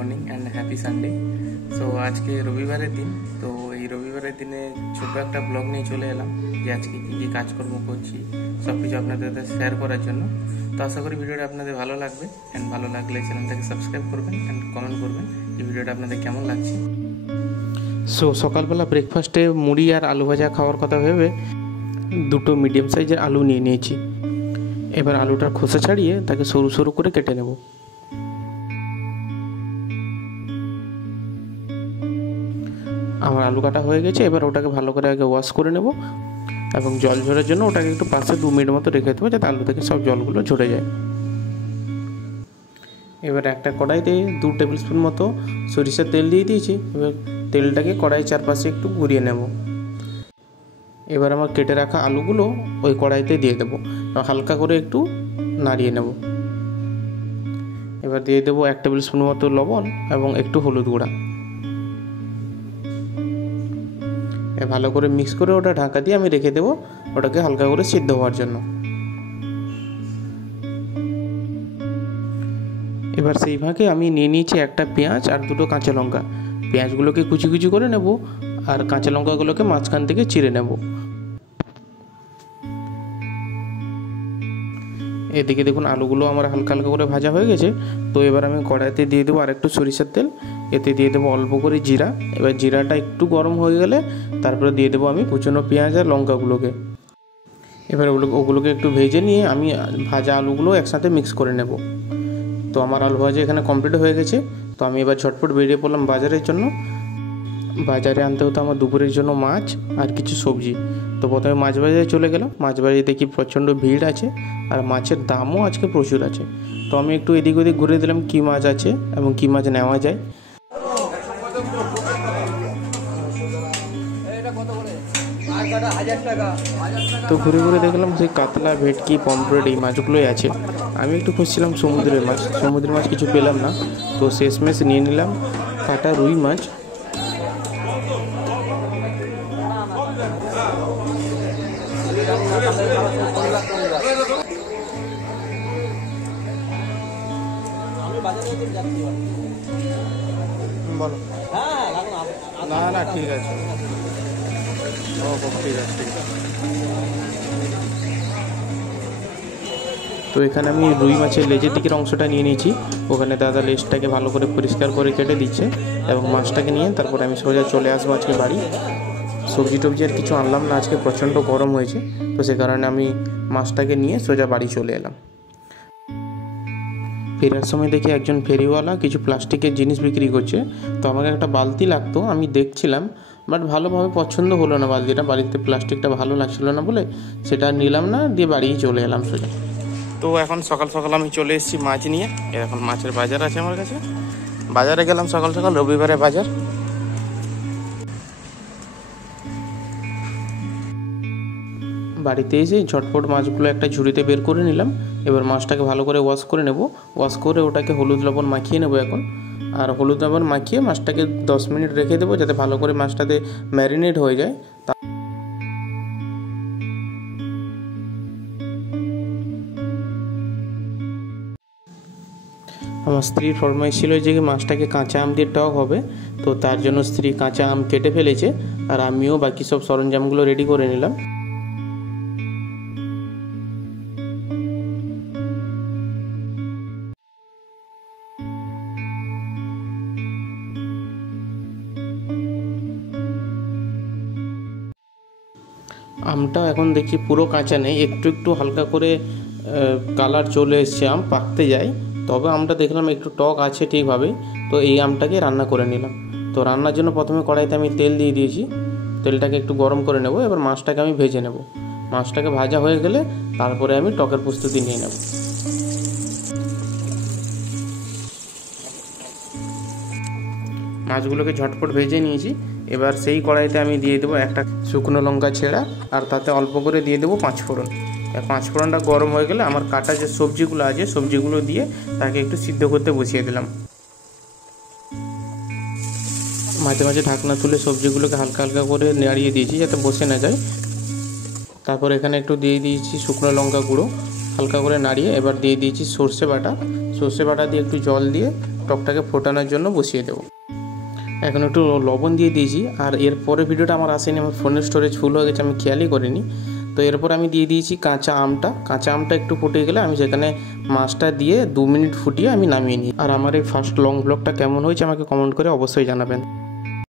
Morning and happy Sunday. So আজকে রবিবারের দিন, তো এই রবিবারের দিনে ছোট্ট একটা ব্লগ নিয়ে চলে এলাম যে আজকে কী কী কাজকর্ম করছি সব কিছু আপনাদের সাথে শেয়ার করার জন্য। তো আশা করি ভিডিওটা আপনাদের ভালো লাগবে, অ্যান্ড ভালো লাগলে চ্যানেলটাকে সাবস্ক্রাইব করবেন অ্যান্ড কমেন্ট করবেন এই ভিডিওটা আপনাদের কেমন লাগছে। সো সকালবেলা ব্রেকফাস্টে মুড়ি আর আলু ভাজা খাওয়ার কথা ভেবে দুটো মিডিয়াম সাইজের আলু নিয়ে নিয়েছি। এবার আলুটার খোসা ছাড়িয়ে তাকে সরু সরু করে কেটে নেব। আমার আলু কাটা হয়ে গেছে, এবার ওটাকে ভালো করে আগে ওয়াশ করে নেব এবং জল ঝরার জন্য ওটাকে একটু পাশে 2 মিনিট মতো রেখে দেবো যাতে আলু থেকে সব জলগুলো ঝরে যায়। এবার একটা কড়াইতে 2 টেবিল স্পুন মতো সরিষার তেল দিয়ে দিয়েছি। এবার তেলটাকে কড়াই চারপাশে একটু ঘুরিয়ে নেব। এবার আমার কেটে রাখা আলুগুলো ওই কড়াইতে দিয়ে দেবো, হালকা করে একটু নাড়িয়ে নেব। এবার দিয়ে দেবো 1 টেবিল স্পুন মতো লবণ এবং একটু হলুদ গুঁড়া। ভালো করে মিক্স করে ওটা ঢাকা দিয়ে আমি রেখে দেবো ওটাকে হালকা করে সিদ্ধ হওয়ার জন্য। এবার সেই ভাগে আমি নিয়ে নিয়েছি একটা পেঁয়াজ আর 2টো কাঁচা লঙ্কা। পেঁয়াজগুলোকে কুচি কুচি করে নেব আর কাঁচা লঙ্কাগুলোকে মাঝখান থেকে চিড়ে নেব। এদিকে দেখুন আলুগুলো আমার হালকা হালকা করে ভাজা হয়ে গেছে। তো এবার আমি কড়াইতে দিয়ে দেবো আরেকটু সরিষার তেল, এতে দিয়ে দেবো অল্প করে জিরা। এবার জিরাটা একটু গরম হয়ে গেলে তারপরে দিয়ে দেবো আমি কুচনো পেঁয়াজ আর লঙ্কাগুলোকে। এবার ওগুলোকে একটু ভেজে নিয়ে আমি ভাজা আলুগুলো একসাথে মিক্স করে নেব। তো আমার আলু ভাজা এখানে কমপ্লিট হয়ে গেছে। তো আমি এবার ঝটপট বেরিয়ে পড়লাম বাজারের জন্য। বাজারে আনতে হতো আমার দুপুরের জন্য মাছ আর কিছু সবজি। তো প্রথমে মাছ বাজারে চলে গেলাম। মাছ বাজারে দেখি প্রচণ্ড ভিড় আছে আর মাছের দামও আজকে প্রচুর আছে। তো আমি একটু এদিক ওদিক ঘুরে দিলাম কী মাছ আছে এবং কী মাছ নেওয়া যায়। তো ঘুরে ঘুরে দেখলাম সেই কাতলা, ভেটকি, পমফ্রেট এই মাছগুলোই আছে। আমি একটু খুঁজছিলাম সমুদ্রের মাছ কিছু পেলাম না। তো শেষমেশ নিয়ে নিলাম কাটা রুই মাছ। বলো না না ঠিক আছে, ঠিক আছে। তো এখানে আমি রুই মাছের লেজের দিকের অংশটা নিয়ে নিয়েছি। ওখানে দাদা লেজটাকে ভালো করে পরিষ্কার করে কেটে দিচ্ছে এবং মাছটাকে নিয়ে তারপরে আমি সোজা চলে আসবো আজকে বাড়ি। সবজি টবজি আর কিছু আনলাম না, আজকে প্রচণ্ড গরম হয়েছে। তো সে কারণে আমি মাছটাকে নিয়ে সোজা বাড়ি চলে এলাম। ফেরার সময় দেখি একজন ফেরিওয়ালা কিছু প্লাস্টিকের জিনিস বিক্রি করছে। তো আমাকে একটা বালতি লাগতো, আমি দেখছিলাম, বাট ভালোভাবে পছন্দ হলো না বালতিটা। বাড়িতে প্লাস্টিকটা ভালো লাগছিল না বলে সেটা নিলাম না, দিয়ে বাড়িই চলে এলাম সোজা। তো এখন সকাল সকাল আমি চলে এসেছি মাছ নিয়ে। এখন মাছের বাজার আছে আমার কাছে, বাজারে গেলাম সকাল সকাল, রবিবারে বাজার। বাড়িতে এসে ঝটপট মাছগুলো একটা ঝুড়িতে বের করে নিলাম। এবার মাছটাকে ভালো করে ওয়াশ করে নেব। ওয়াশ করে ওটাকে হলুদ লবণ মাখিয়ে নেব এখন। আর হলুদ লবণ মাখিয়ে মাছটাকে 10 মিনিট রেখে দেবো যাতে ভালো করে মাছটাতে ম্যারিনেট হয়ে যায়। আমার স্ত্রীর ফরমাইশ ছিল যে মাছটাকে কাঁচা আম দিয়ে টক হবে। তো তার জন্য স্ত্রী কাঁচা আম কেটে ফেলেছে আর আমিও বাকি সব সরঞ্জামগুলো রেডি করে নিলাম। আমটা এখন দেখছি পুরো কাঁচা নেই, একটু একটু হালকা করে কালার চলে এসছে, আম পাকতে যায়। তবে আমটা দেখলাম একটু টক আছে ঠিকভাবেই। তো এই আমটাকে রান্না করে নিলাম। তো রান্নার জন্য প্রথমে কড়াইতে আমি তেল দিয়ে দিয়েছি। তেলটাকে একটু গরম করে নেব। এবার মাছটাকে আমি ভেজে নেব। মাছটাকে ভাজা হয়ে গেলে তারপরে আমি টকের প্রস্তুতি নিয়ে নেব। মাছগুলোকে ঝটপট ভেজে নিয়েছি। এবার সেই কড়াইতে আমি দিয়ে দেবো একটা শুকনো লঙ্কা ছেঁড়া আর তাতে অল্প করে দিয়ে দেবো 5 ফোড়ন। 5 ফোড়নটা গরম হয়ে গেলে আমার কাটা যে সবজিগুলো আছে সবজিগুলো দিয়ে তাকে একটু সিদ্ধ করতে বসিয়ে দিলাম। মাঝে মাঝে ঢাকনা তুলে সবজিগুলোকে হালকা হালকা করে নাড়িয়ে দিয়েছি যাতে বসে না যায়। তারপর এখানে একটু দিয়ে দিয়েছি শুকনো লঙ্কা গুঁড়ো, হালকা করে নাড়িয়ে এবার দিয়ে দিয়েছি সর্ষে বাটা। সর্ষে বাটা দিয়ে একটু জল দিয়ে টকটাকে ফোটানোর জন্য বসিয়ে দেবো। এখন একটু লবণ দিয়ে দিয়েছি, আর এরপরে ভিডিওটা আমার আসেনি, আমার ফোনের স্টোরেজ ফুল হয়ে গেছে, আমি খেয়ালই করিনি। তো এরপর আমি দিয়ে দিয়েছি কাঁচা আমটা একটু ফুটে গেলে আমি সেখানে মাছটা দিয়ে 2 মিনিট ফুটিয়ে আমি নামিয়ে নিই। আর আমার এই ফার্স্ট লং ব্লগটা কেমন হয়েছে আমাকে কমেন্ট করে অবশ্যই জানাবেন।